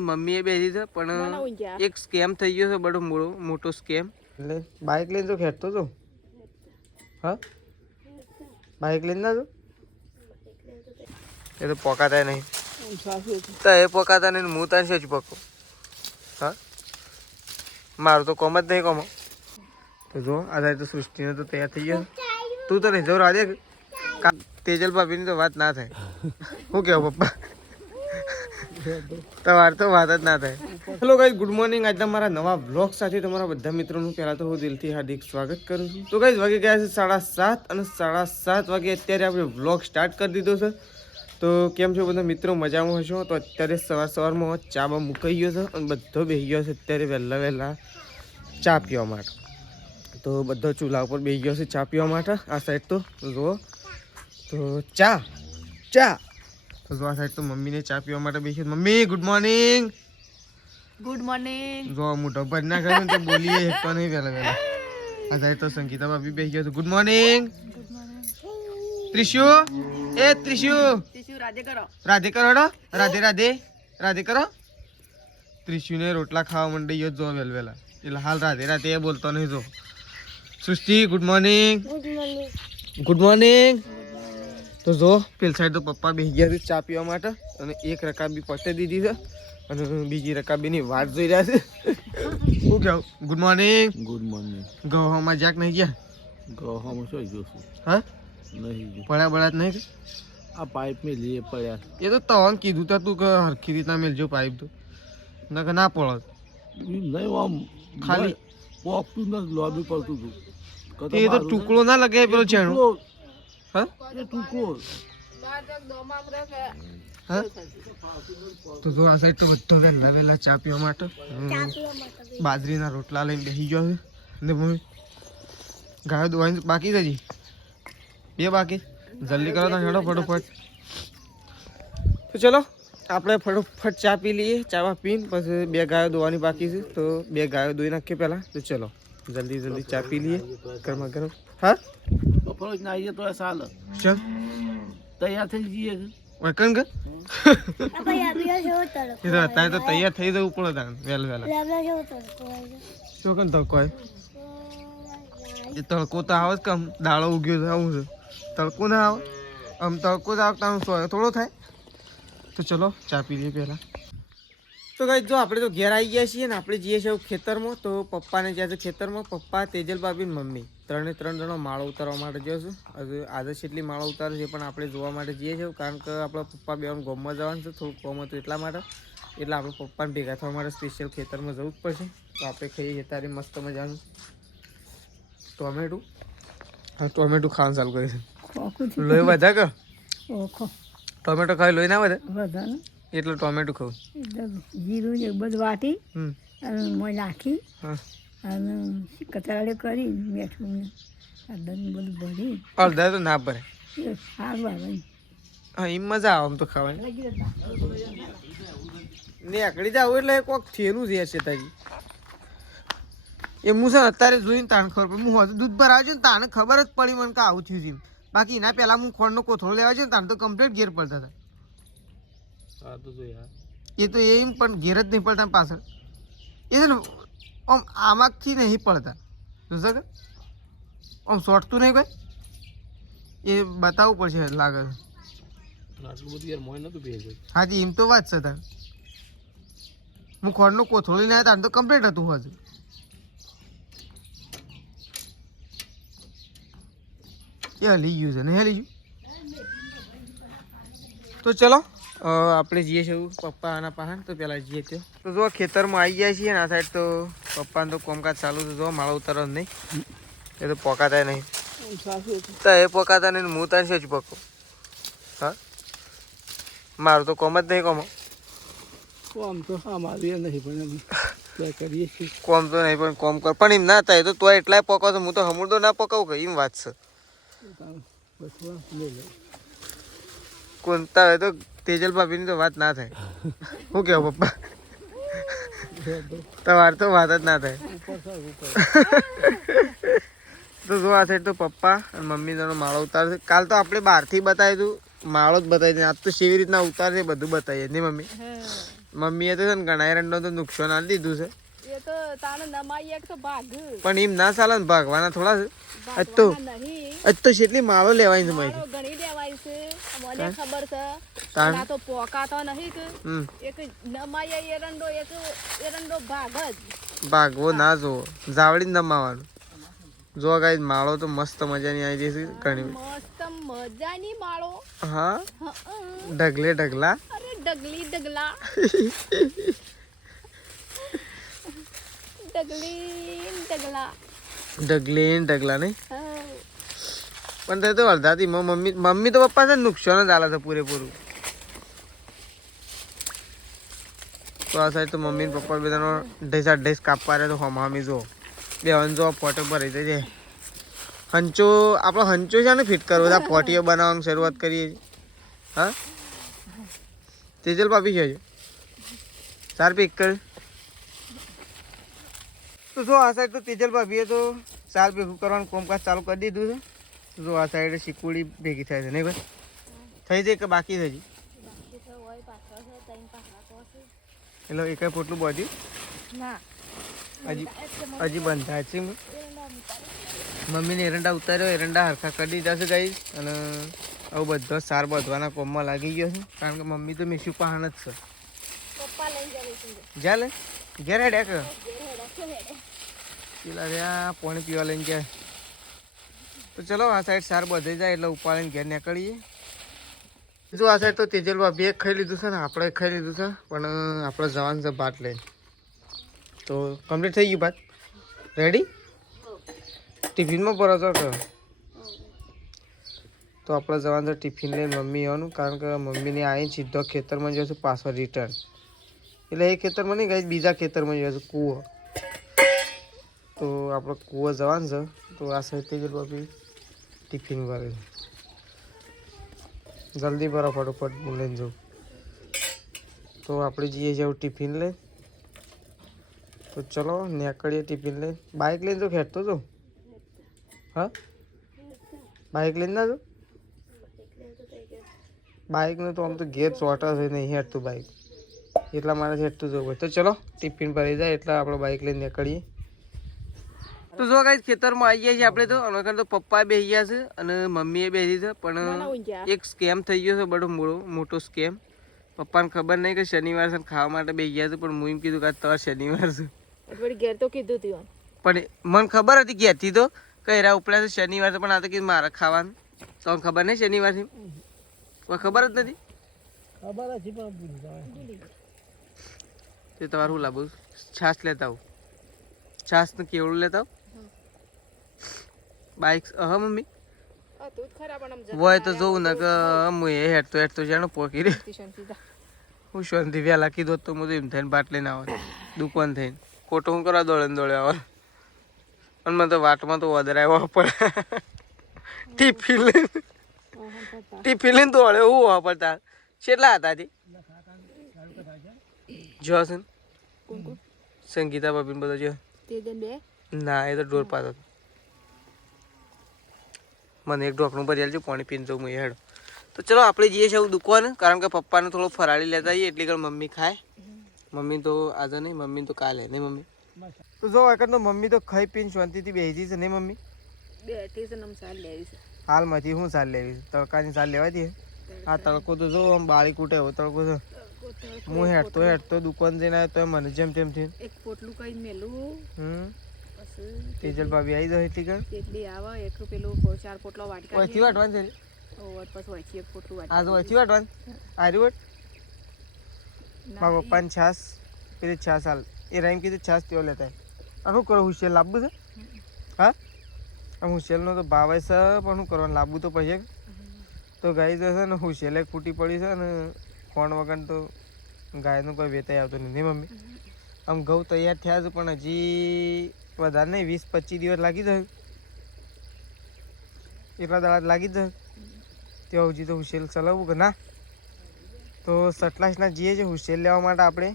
મમ્મીએ બેસી છે પણ એક સ્કેમ થઈ ગયો છે બડો મોટો સ્કેમ. એટલે બાઇક લઈને તો ખેંચતો હતો. હા બાઇક લઈને ના તો એ તો પોકાતા નહીં તો એ પોકાતા નહીં હું તારી છે જ પકો. હા મારું તો કોમ જ નહીં કોમો. તો જો આ તો સૃષ્ટિને તો તૈયાર થઈ ગયો. તું તો નહીં જો રાજે તેજલ ભાભીની તો વાત ના થાય. શું કહેવું પપ્પા તમારે તો વાત જ ના થાય. Hello guys good morning. આજે તમારા નવા બ્લોગ સાથે તમારા બધા મિત્રોનું પહેલાં તો હું દિલથી હાર્દિક સ્વાગત કરું છું. તો ગાઈઝ વાગી ગયા છે 7:30 અને 7:30 વાગે અત્યારે આપણે બ્લોગ સ્ટાર્ટ કરી દીધો છે. તો કેમ છો બધા મિત્રો મજામાં હશો? તો અત્યારે સવારમાં ચામાં મુકાઈ ગયો છે અને બધો બેસી ગયો છે અત્યારે વહેલા ચા પીવા માટે. તો બધો ચૂલા ઉપર બેસી ગયો છે ચા પીવા માટે. આ સાઈડ તો જુઓ તો ચા તો જો આ સાઈડ તો મમ્મીને ચા પીવા માટે બેસી. Mummy good morning. Good morning. જો મોટો પર ના કર્યો તો બોલીએ એક તો નહીં વહેલા. આ સાઈડ તો સંગીતા ભાભી બેસી ગયો છે. Good morning. ત્રિશુ રાધે કરો રાધે કરો. ત્રિશુને રોટલા ખાવા માંડી ગયો જો વહેલા એટલે હાલ રાધે એ બોલતો નહીં. જો સૃષ્ટિ ગુડ મોર્નિંગ. તો જો પેલ સાઈડ તો પપ્પા બેસી ગયા છે ચા પીવા માટે અને એક રકાબી પટે દીધી છે અને બીજી રકાબીની વાટ જોઈ રહ્યા છે. શું કહું ગુડ મોર્નિંગ. ગૌમાં જાક નહીં ગયા. ગૌમાં શું જોશું? હા નહીં પડ્યા બળ્યા જ નહીં. આ પાઇપ મેં લીએ પડ્યા. એ તો તને કીધું તું કે હરખી રીતના મેલજો પાઇપ તો ના પડત. નહીં આમ ખાલી પોકતું નથી લોબી પડતું હતું. એ તો ટુકડો ના લગે પેલો ચેણો. હા એ ટુકડો હા તો જો આ સાઈડ તો બધો વહેલા ચા પીવા માટે બાજરીના રોટલા લઈને બેસી ગયો છે. ને મમ્મી ગાયો દોવાની બાકી છે હજી 2 બાકી. જલ્દી કરો તો હેડો ફટોફટ. તો ચલો આપણે ફટોફટ ચા પી લઈએ. ચા પીને પછી 2 ગાયો દોવાની બાકી છે તો 2 ગાયો દોઈ નાખીએ પહેલાં. તો ચલો જલ્દી ચા પી લઈએ ગરમા ગરમ. હા બપોર જ નાહીએ તો ચાલે. ચાલ તૈયાર થઈ જઈએ. વકન કે એ તો અત્યારે તો તૈયાર થઈ જવું પડે તારે વહેલા. શું કન તડકો એ તડકો તો આવે જ કમ દાળો ઉગ્યો છે આવું છે. તડકો ના આવે આમ તડકો જ આવતા થોડો થાય. તો ચલો ચા પી લઈએ પહેલાં. તો ગાઈસ જો આપણે તો ઘેર આવી ગયા છીએ ને આપણે જઈએ છીએ ખેતરમાં. તો પપ્પાને જ્યાં છે ખેતરમાં પપ્પા તેજલ ભાભી મમ્મી 3 જણો માળો ઉતારવા માટે જયો છું. હજુ આદર્શ એટલી માળો ઉતારે છે પણ આપણે જોવા માટે જઈએ છીએ કારણ કે આપણા પપ્પા બેવાનું ગામમાં જવાનું છે. થોડુંક કામ હતું એટલા માટે એટલે આપણે પપ્પાને ભેગા થવા માટે સ્પેશિયલ ખેતરમાં જવું જ પડશે. તો આપણે ખાઈએ તારી મસ્ત મજાનું ટોમેટું. હા ટોમેટું ખાવાનું ચાલુ કરી છે. લોહી વધે કે ટોમેટો ખાઈ લોહી ના વધે એટલે ટોમેટો ખાવું. જીરું ને બધું વાટી અને મોય નાખી અને કચરાડે કરી મીઠું બધું ભરી. અડધા તો ના ભરે સારું આવે. હા એમ મજા આવે આમ તો ખાવાની. નીકળી જાવ એટલે કોઈક થયેલું છે તારી એ હું છે અત્યારે જોઈને તાને ખબર પડે. હું દૂધ ભરાવ છું ને તાને ખબર જ પડી મને કે આવું થયું છે. બાકી એના પહેલાં હું ખોળનો કોથળો લેવા છે ને તાને તો કમ્પ્લીટ ઘેર પડતા હતા. એ તો એમ પણ ઘેર જ નહીં પડતા પાછળ. એ છે ને આમ આમાંથી નહીં પડતા જોશે કે આમ શોર્ટતું નહીં કોઈ. એ બતાવવું પડશે લાગે છે. હાજી એમ તો વાત છે તાર. હું ખોળનો કોથળો લઈને આવ્યા તાને તો કમ્પ્લીટ હતું હજુ. એ હલી ગયું છે ને હલી ગયું. તો ચલો આપણે જઈએ છીએ પપ્પાના પાસે. તો પહેલાં જઈએ ત્યાં તો જો ખેતરમાં આવી ગયા છીએ ને આ સાઈડ તો પપ્પાને તો કામકાજ ચાલુ છે. જો માળો ઉતારવા નહીં એ તો પોકાતા નહીં તો એ પોકાતા નહીં હું તારી છે જ પકો. હા મારું તો કોમ જ નહીં કોમો. કોમ તો અમારી નહીં પણ કરીએ છીએ. કોમ તો નહીં પણ કોમ કર પણ એમ ના થાય તો તું એટલાય પકાવ તો હું તો હમુરદો ના પકાવું કે એમ વાત છે. કોનતા હોય તો તેજલ ભાભીની તો વાત ના થાય. શું કહેવું પપ્પા તમારે તો વાત જ ના થાય. તો જો આ સાઈડ તો પપ્પા અને મમ્મી જણો માળો ઉતારશે. કાલ તો આપણે બહારથી બતાવ્યું હતું માળો જ બતાવી દે. આજ તો કેવી રીતના ઉતારશે બધું બતાવીએ નહીં મમ્મી. મમ્મીએ તો છે ને ઘણા એરંડો તો નુકસાન આલી દીધું છે એ તો તાને નમાઈ એક તો ભાગ પણ એમ ના ચાલે ને ભાગવાના થોડા છે આજ તો નહીં આજ તો કેટલી માળો લેવાની છે મારી મારો ઘણી દેવાય છે મને ખબર છે તાણ? આ તો પોકાતો નહીં કે હમ એક નમાઈ એરંડો ભાગ જ ભાગવો ના જોવો જાવડી નમાવાનું જો ગાઈસ માળો તો મસ્ત મજાની આવી જશે ઘણી મસ્ત મજાની માળો હા હં. ઢગલે ઢગલા અરે ડગલી ડગલા ડગલી ડગલા ઢગલે ઢગલા નહીં હા. પણ તે તો અડધાથી મમ્મી તો પપ્પા છે ને નુકસાન જ આલે છે પૂરેપૂરું તો આ સાઈડ તો મમ્મી ને પપ્પા બધાનો ઢેસ કાપવા રહે તો હમામી જો બે હંચો પોટો ભરાઈ જાય હંચો આપણો હંચો છે ને ફિટ કરવો છે પોટીઓ બનાવવાની શરૂઆત કરીએ છીએ હા તેજલ પાપી છે ચાર પીક કર તો જો આ સાઈડ તો તેજલ ભાભીએ તો ચાર ભેગું કરવાનું કામકાજ ચાલુ કરી દીધું છે જો આ સાઈડ શીકુડી ભેગી થાય છે નહીં ભાઈ થઈ જાય કે બાકી છે હજી એટલે એક પોટલું બધું ના હજી બંધ થાય છે મમ્મીને એરંડા ઉતાર્યો એરંડા હરખા કરી દીધા છે ગાઈસ અને આવું બધો સાર બધવાના કોમમાં લાગી ગયો છે કારણ કે મમ્મી તો મેસી પહાણ જ છે પપ્પા લઈને જાય છે જ્યાં લે ઘેર હેડે કે પેલા રહ્યા પાણી પીવા લઈને જાય તો ચલો આ સાઈડ સાર બધી જાય એટલે ઉપાડીને ઘેર નીકળીએ જો આ સાઈડ તો તેજલ ભાભીએ ખાઈ લીધું છે ને આપણે ખાઈ લીધું છે પણ આપણે જવાનું છે ભાત લઈને તો કમ્પ્લીટ થઈ ગયું ભાત રેડી ટિફિનમાં ભરો છો કે તો આપણે જવાનું છે ટિફિન લઈને મમ્મી આવવાનું કારણ કે મમ્મીને આવીને સીધો ખેતરમાં જશે પાછો રિટર્ન એટલે એ ખેતરમાં નહીં ગઈ બીજા ખેતરમાં જશે કૂવો તો આપણે કૂવો જવાનું છે તો આ સાઈડ તેજલ ભાભી ટિફિન ભરે જલ્દી ભરો ફટોફટ હું લઈને જાઉં તો આપણે જઈએ છીએ ટિફિન લઈ તો ચલો નીકળીએ ટિફિન લઈને બાઇક લઈને જો ખેંચતો જો હા બાઇક લઈને ના જો બાઇકનું તો આમ તો ઘેર ચોટા છે નહીં હેઠતું બાઇક એટલા મારે હેઠતું જવું હોય તો ચલો ટિફિન ભરી જાય એટલે આપણે બાઇક લઈને નીકળીએ તો જો ગાઈસ ખેતરમાં આવી ગયા છીએ આપણે તો અને તો પપ્પા બેસી ગયા છે અને મમ્મીએ બેસી છે પણ એક સ્કેમ થઈ ગયો છે બડો મોટો સ્કેમ પપ્પાને ખબર નહીં કે શનિવાર છે ખાવા માટે બેસી ગયા છે પણ હું એમ કીધું કે તમારે શનિવાર છે ઘેર તો કીધું તું પણ મને ખબર હતી ઘેરથી તો કહેરા ઉપડા છે શનિવાર છે પણ આ તો કીધું મારે ખાવાનું તો ખબર નહીં શનિવાર છે ખબર જ નથી ખબર હતી પણ ભૂલી જાય તે તમારે શું લાવું છાશ લેતા આવું છાશ ને કેવડું લેતા આવું બાઇક હા મમ્મી હોય તો જોઉં ને કે હું એ હેઠતો જાણો પોકી રે હું શાંતિ વહેલા કીધું તો હું એમ થઈને બાટ લઈને આવવાનું દુકાન થઈને ખોટું હું કરવા દોડે દોડે આવવાનું અને મને તો વાટમાં તો વધારે આવવા પડે ટિફિન લઈને દોડે હું હોવા પડતા કેટલા હતા તે જો છે સંગીતા બાબીને બધો જો ના એ તો ડોર પાતો મને એક ઢોકણું ભરી આલજો પાણી પીને જવું હું હેડો તો ચલો આપણે જઈએ છીએ દુકાન કારણ કે પપ્પાને થોડો ફરાળી લેતા જઈએ એટલી ઘર મમ્મી ખાય મમ્મી તો આજે નહીં મમ્મી તો કાલે નહીં મમ્મી તો જો આગળ તો મમ્મી તો ખાઈ પીને શાંતિથી બેસી છે નહીં મમ્મી હાલમાંથી શું સાલ લેવી છે તડકાની સાલ લેવા દઈએ આ તડકો તો જો આમ બાળી કૂટે એવો તડકો છે હું હેઠતો દુકાન જઈને આવ્યો તો મને જેમ તેમ થયું એક પોટલું કઈ મેલું તેજલ ભાભી આવી જાય એટલી કર એટલી આવે એક પેલું 4 પોટલો વાટકા ઓયથી વાટવાનું છે પછી ઓયથી એક પોટલું આ તો ઓયથી વાટવાનું આર્યું વટ મારા પપ્પાને છાસ પેલી છાસ હાલ એ રાઈમ કીધું છાસ તેઓ લેતા આ શું કરો હુશિયાર લાવવું છે હા આમ હુશિયારનો તો ભાવ છે પણ શું કરવાનું લાવવું તો પછી તો ગાય જશે ને હુશિયાર એક ફૂટી પડી છે ને કોણ વગર તો ગાયનું કોઈ વેતાઈ આવતું નહીં મમ્મી આમ ઘઉં તૈયાર થયા છે પણ હજી વધારે નહીં 20-25 દિવસ લાગી જાય એટલા દાડા લાગી જાય ત્યાં હજી તો હુશિયાર ચલાવવું કે ના તો સટલાસના જઈએ છીએ હુશિયાર લેવા માટે આપણે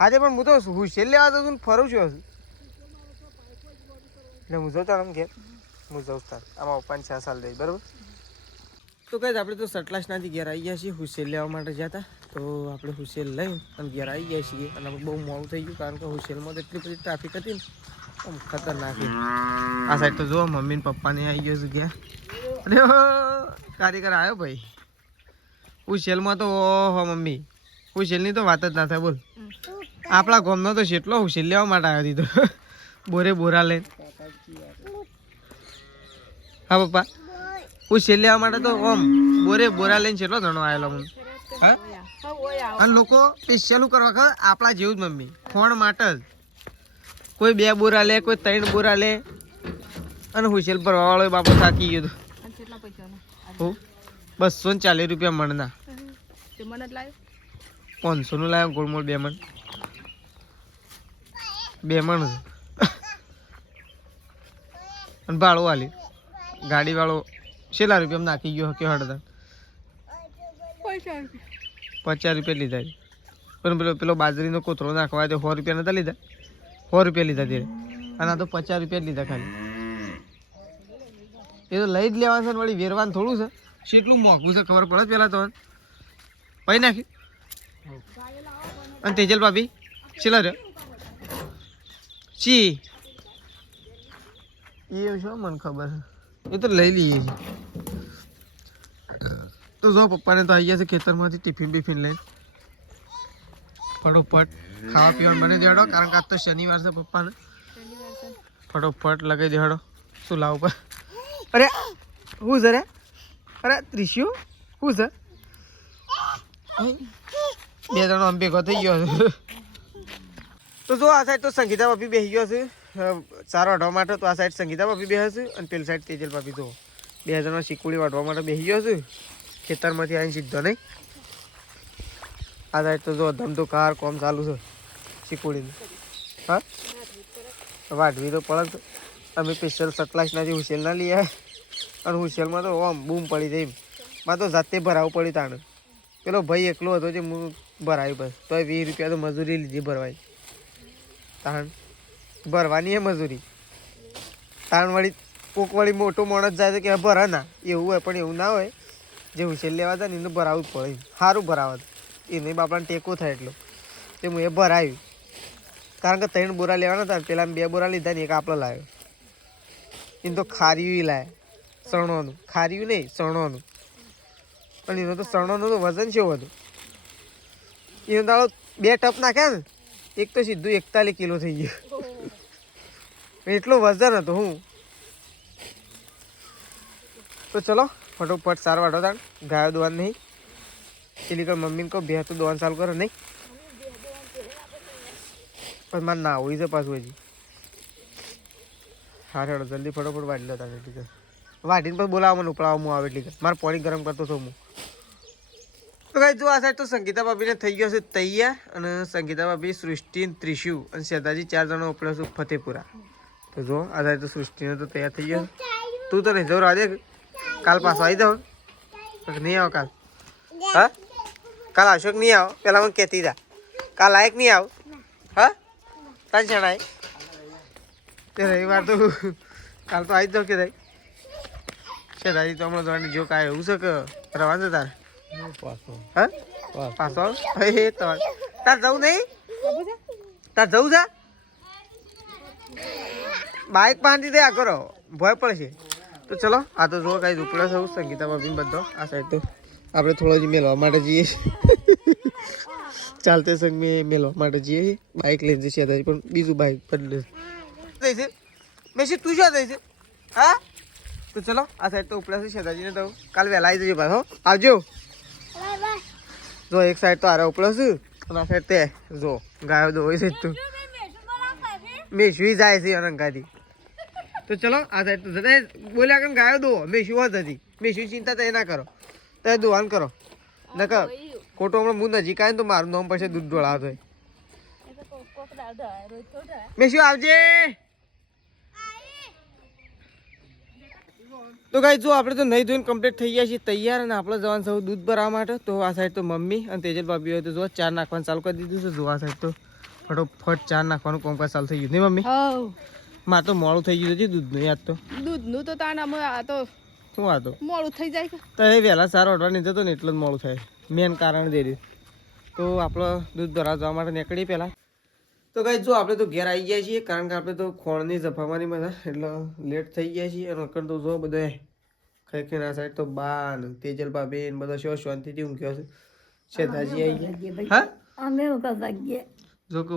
હા પણ હું તો હુશિયાર લેવા જઉં છું ને ફરું છું એટલે હું જાઉં તાર ઘેર હું જાઉં તાર આમાં પપ્પાને 6 સાલ દઈ બરાબર તો કઈ આપણે તો સટલાસનાથી ઘેર આવી ગયા છીએ હુશિયાર લેવા માટે ગયા હતા તો આપણે હુસેલ લઈ અને ઘેર આવી ગયા છીએ અને આપણે બહુ મોડું થઈ ગયું કારણ કે હુસેલમાં તો એટલી બધી ટ્રાફિક હતી ને આમ ખતરનાક આ સાઈડ તો જો મમ્મી ને પપ્પાને આવી ગયો છું ગયા અરે કારીગર આવ્યો ભાઈ હુસેલમાં તો ઓહો મમ્મી હુસેલની તો વાત જ ના થાય બોલ આપણા ગામનો તો જેટલો હુસેલ લેવા માટે આવ્યો દીધો બોરે બોરા લઈને હા પપ્પા હુસેલ લેવા માટે તો ઓમ બોરે બોરા લઈને જેટલો ધણો આવેલો મને હા અને લોકો સ્પેશિયલ કરવા ખબર આપણા જેવું જ મમ્મી ફોન માટે જ કોઈ 2 બોરા લે કોઈ 3 બોરા લે અને હુસેલ ભરવા વાળો બાપો થાકી ગયો તો 240 રૂપિયા મણના 500 નું લાવ્યો ગોળમોળ 2 મણ 2 મણ અને ભાડું વાલી ગાડી વાળો કેટલા રૂપિયા નાખી ગયો કે હડતા 50 રૂપિયા લીધા પણ પેલો બાજરીનો કોથળો નાખવા તો 100 રૂપિયા નતા લીધા 100 રૂપિયા લીધા ત્યારે અને આ તો 50 રૂપિયા જ લીધા ખાલી એ તો લઈ જ લેવાનું છે વળી વેરવાનું થોડું છે કેટલું મોંઘું છે ખબર પડે પેલા તો પૈ નાખ્યું અને તેજલ ભાભી છેલ્લા રહ્યો ચી એ શું મને ખબર છે એ તો લઈ લઈએ છીએ તો જો પપ્પાને તો આવી ગયા છે ખેતરમાંથી ટિફિન બિફિન લઈને ફટોફટ ખાવા પીવાનું બની દેવાડો કારણ કે આજ તો શનિવાર છે પપ્પાને ફટોફટ લગાવી દેવાડો શું લાવ પર અરે હું છે રે અરે ત્રિશુ શું છે 2 જણો આમ ભેગો થઈ ગયો છે તો જો આ સાઈડ તો સંગીતા ભાભી બેસી ગયો છે ચારો વાઢવા માટે તો આ સાઈડ સંગીતા ભાભી બેસે છે અને પેલી સાઈડ તેજલ ભાભી તો 2 જણો શીકુડી વાઢવા માટે બેસી ગયો છે ખેતરમાંથી આવીને સીધો નહીં આ સાઈડ તો જો ધમધોકાર કોમ ચાલુ છે શીકુડીનું હા વાઢવી તો પડે અમે સ્પેશિયલ સટલાસનાથી હુસેલ ના લઈ આવ્યા અને હુસેલમાં તો આમ બૂમ પડી જાય માં તો જાતે ભરાવું પડી તાણે પેલો ભાઈ એકલો હતો જે હું ભરાવી બસ તો 20 રૂપિયા તો મજૂરી લીધી ભરવાય તાણ ભરવાની એ મજૂરી તાણ વળી કોક વળી મોટો માણસ જાય તો કે ભરા ના એવું હોય પણ એવું ના હોય જે હુસેલ લેવા હતા ને એને ભરાવવું જ પડે સારું ભરાવા એને બાપડાને ટેકો થાય એટલો તે હું એ ભરાવ્યું કારણ કે 3 બોરા લેવાના હતા પેલા 2 બોરા લીધા ને એક આપણો લાવ્યો એને તો ખાર્યું લાવ્યા સણોનું ખાર્યું નહીં સણોનું અને એનો તો સણોનું તો વજન છે હતું એનો દાડો 2 ટપ નાખ્યા ને એક તો સીધું 41 કિલો થઈ ગયું એટલો વજન હતો હું તો ચલો ફટોફટ સાર વાટો તાણ ગાયો દોવાનું નહીં પેલી કઈ મમ્મીને કહો બે તો દોવાનું ચાલુ કરો નહીં પણ મારે ના હોય છે પાછું હજી હા હેડો જલ્દી ફટોફટ વાટી લો તારે એટલી વાટીને પછી બોલાવવા મને ઉપડાવવા હું આવે એટલી મારે પાણી ગરમ કરતો હતો હું તો કાંઈ જો આ સાઈડ તો સંગીતા ભાભીને થઈ ગયો છે તૈયાર અને સંગીતા ભાભી સૃષ્ટિ ત્રિશુ અને શેતાજી 4 જણો ઉપડ્યો છું ફતેપુરા તો જો આ સાઈડ તો સૃષ્ટિને તો તૈયાર થઈ ગયો તું તો નહીં જવું રાજે કાલ પાછો આવી જાવ નહીં આવો કાલ હા કાલ અશોક નહીં આવો પેલા મને કહેતી જા કાલ આયક નહીં આવો હા તાન જણાય તે રવિવાર તો કાલ તો આવી જ જાવ કે ભાઈ છે દાદી તો હમણાં જોવાની જો કાંઈ એવું છે કે રવાન છે તારે હા પાછો એ તાર જવું નહીં તાર જવું છે બાઇક પાંચી દે આ કરો ભય પડશે તો ચલો આ તો જો કાંઈ ઉપડે છે સંગીતા ભાભી બધો આ સાઈડ તો આપણે થોડો જ મેળવા માટે જઈએ ચાલતે સંગ મેં મેળવા માટે જઈએ બાઇક લઈને જઈએ દાદી પણ બીજું બાઇક બદલે જઈશે મેસી તું શું જઈશે હા તો ચલો આ સાઈડ તો ઉપડે છે શેતાજીને તો કાલ વહેલા આવી જજો ભાઈ હો આવજો જો એક સાઈડ તો આરે ઉપડે છે અને આ સાઈડ તે જો ગાયો દો હોય છે તું મેસુઈ જાય છે અનંગાથી તો ચલો આ સાઈડ તો જતા બોલ્યા કે ગાયો દો મેસુ હોત હતી મેસુ ચિંતા તો એ ના કરો તો દોવાન કરો નકર ખોટો હમણાં હું નજીક આવે તો મારું નામ પછી દૂધ ડોળાવતો હોય મેસુ આવજે તો ગાઈ જો આપણે તો નહીં ધોઈને કમ્પ્લીટ થઈ ગયા છીએ તૈયાર અને આપણે જવાનું સૌ દૂધ ભરવા માટે તો આ સાઈડ તો મમ્મી અને તેજલ ભાભી હોય તો જો 4 નાખવાનું ચાલુ કરી દીધું છે જો આ સાઈડ તો ફટોફટ 4 નાખવાનું કામકાજ ચાલુ થઈ ગયું નહીં મમ્મી મારે તો મોડું થઈ ગયું છે દૂધનું યાદ તો દૂધનું તો તાણ અમે આ તો શું આ તો મોડું થઈ જાય તો એ વહેલા સારો ઓઢવા નહીં જતો ને એટલું જ મોડું થાય મેન કારણ દે તો આપણે દૂધ ભરાવા જવા માટે નીકળી પહેલાં. તો ગાઈસ જો આપણે તો ઘેર આવી ગયા છીએ, કારણ કે આપણે તો ખોળની જફાવાની બધા એટલે લેટ થઈ ગયા છીએ. અને અકર તો જો બધા ખાઈ ના સાઈડ તો બા ને તેજલ ભાભી ને બધા શો શાંતિથી ઊંઘ્યો છે. શેતાજી આવી ગયા. હા અમે કરતા ગયા જો કે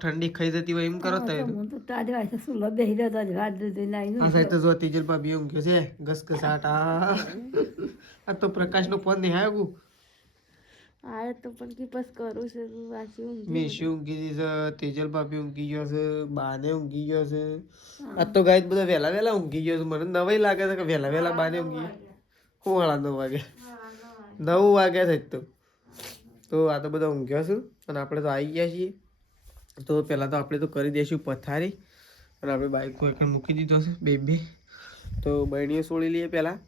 ઠંડી ખાઈ જતી હોય એમ કરો તો હું તો તાજે વાંચે સુલો બેસી રહ્યો તો વાત દીધી લાઈને આ સાઈડ તો જો તેજલ ભાભી ઊંઘ્યો છે ઘસઘસાટ. આ તો પ્રકાશનો ફોન નહીં આવ્યો. આ તો પણ કે બસ કરું છે વાંચી ઊંઘી મેશી ઊંઘી છે, તેજલ ભાભી ઊંઘી ગયો છે, બાને ઊંઘી ગયો છે. આ તો ગાય બધા વહેલા વહેલા ઊંઘી ગયો છે. મને નવાઈ લાગે છે કે વહેલા વહેલા બાને ઊંઘી હું 9:30 વાગે 9 વાગ્યા થઈ તો આ તો બધા ઊંઘ્યા છું. અને આપણે તો આવી ગયા છીએ. તો પહેલાં તો આપણે તો કરી દઈશું પથારી. અને આપણે બાઇક કોઈ પણ મૂકી દીધો છે બે. તો બહેણીઓ છોડી લઈએ પહેલાં,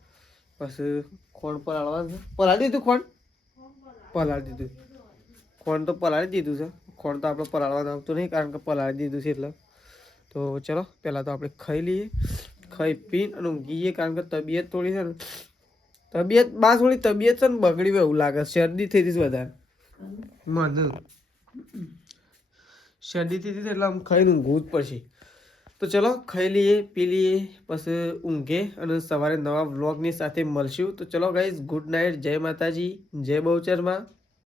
પછી ખોણ પલાળવાનું છે. પલાળી દીધું ખોણ? પલાળી દીધું. ખોણ તો પલાળી દીધું છે. ખોણ તો આપણે પલાળવાનું આવતું નહીં, કારણ કે પલાળી દીધું છે એટલે. તો ચલો પહેલાં તો આપણે ખાઈ લઈએ. ખાઈ પીને અને ઊંઘીએ, કારણ કે તબિયત થોડી છે ને થોડી તબિયત છે ને બગડી હોય એવું લાગે. શરદી થઈ હતી વધારે મને. શરદી થઈ હતી એટલે આમ ખાઈને ઊંઘવું જ પડશે. તો ચલો ખાઈ લઈએ, પી લઈએ, પછી ઊંઘે અને સવારે નવા વ્લોગની સાથે મળશું. તો ચલો ગાઈઝ, ગુડ નાઇટ, જય માતાજી, જય બહુચરમાં.